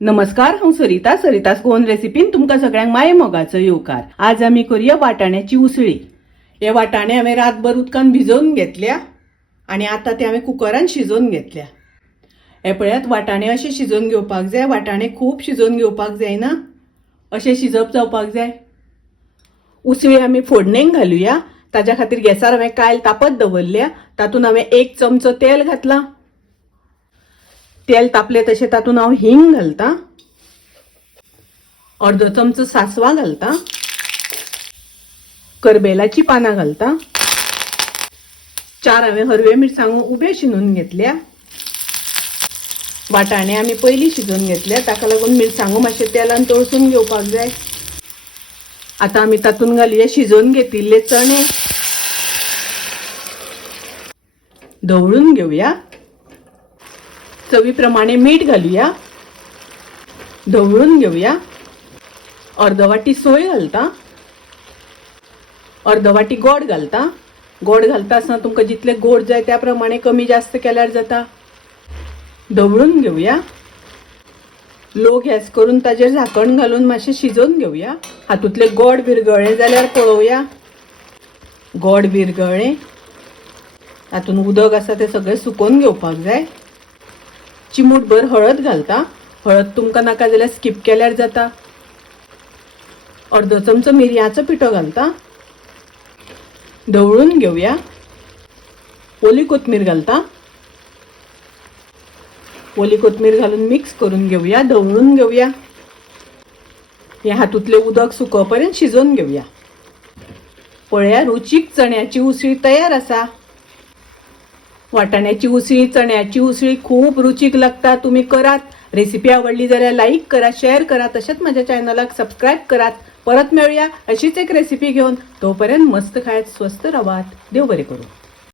नमस्कार, हांव सरितास गोवन रेसिपीन तुमकां सगळ्यांक माये मोगाचो येवकार। आज आमी करूया वाटाण्याची उसळी। हे वाटाणे हांवें रातभर उदकान भिजोवन घेतल्या आणि आता ते हांवें कुकरान शिजोवन घेतल्या। हे पळयात, वाटाणे अशे शिजोवन घेवपाक जाय। वाटाणे खूब शिजोवन घेवपाक जायना, अशे शिजप जावपाक जाय। उसळी आमी फोडणेक घालुया। ताज्या खातीर गॅसार हांवें कायल तापत दवरल्या। तातूंत हांवें 1 चमचो तेल घातला। तेल तापले तशें तातूंत हांव हिंग घालता, अर्दो चमचो सासवा घालता, करबेलाची पानां घालता, 4 हांवें हरवे मिरसांगो उबे शिनून घेतल्या। वाटाणे आमी पयलीं शिजोवन घेतल्या, ताका लागून मिरसांगो मातशे तेलान तळसून घेवपाक जाय। आता आमी तातूंत घालुया शिजोवन घेतिल्ले चणे, धवळून घेवया। चवी प्रमाणे मीठ घालुया, धवळून घेवया। अर्द वाटी सोय घालता, अर्द वाटी गोड घालता। गोड घालता आसतना तुमकां जितले गोड जाय त्या प्रमाणे कमी जास्त केल्यार जाता। धवळून घेवया। लो गॅस करून ताजेर झाकण घालून मातशें शिजोवन घेवया। हातूंतले गोड विरगळ्ळे जाल्यार पळोवया। गोड विरगळ्ळे, तातूंत उदक आसा तें सगळें सुकोवन घेवपाक जाय। चिमूटभर हळद घालता। हळद तुमकां नाका जाल्यार स्किप केल्यार जाता। अर्दो चमचो मिरयाचो पिठो घालता, धवळून घेवया। ओली कोथमीर घालता, ओली कोथमीर घालून मिक्स करून घेवया, धवळून घेवया। हे हातूंतले उदक सुकोवपर्यंत शिजोवन घेवया। पळया, रुचीक चण्याची उसळी तयार आसा। वाटाण्याची उसळी, चण्याची उसळी खूब रुचीक लागता। तुम्ही करात। रेसिपी आवडली जाल्यार लाईक करा, शेअर करा, तशेंच माझ्या चॅनलाक सबस्क्राईब करात। परत मेळूया अशीच एक रेसिपी घेऊन। तोपर्यंत मस्त खायत, स्वस्त रावात। देव बरे करू।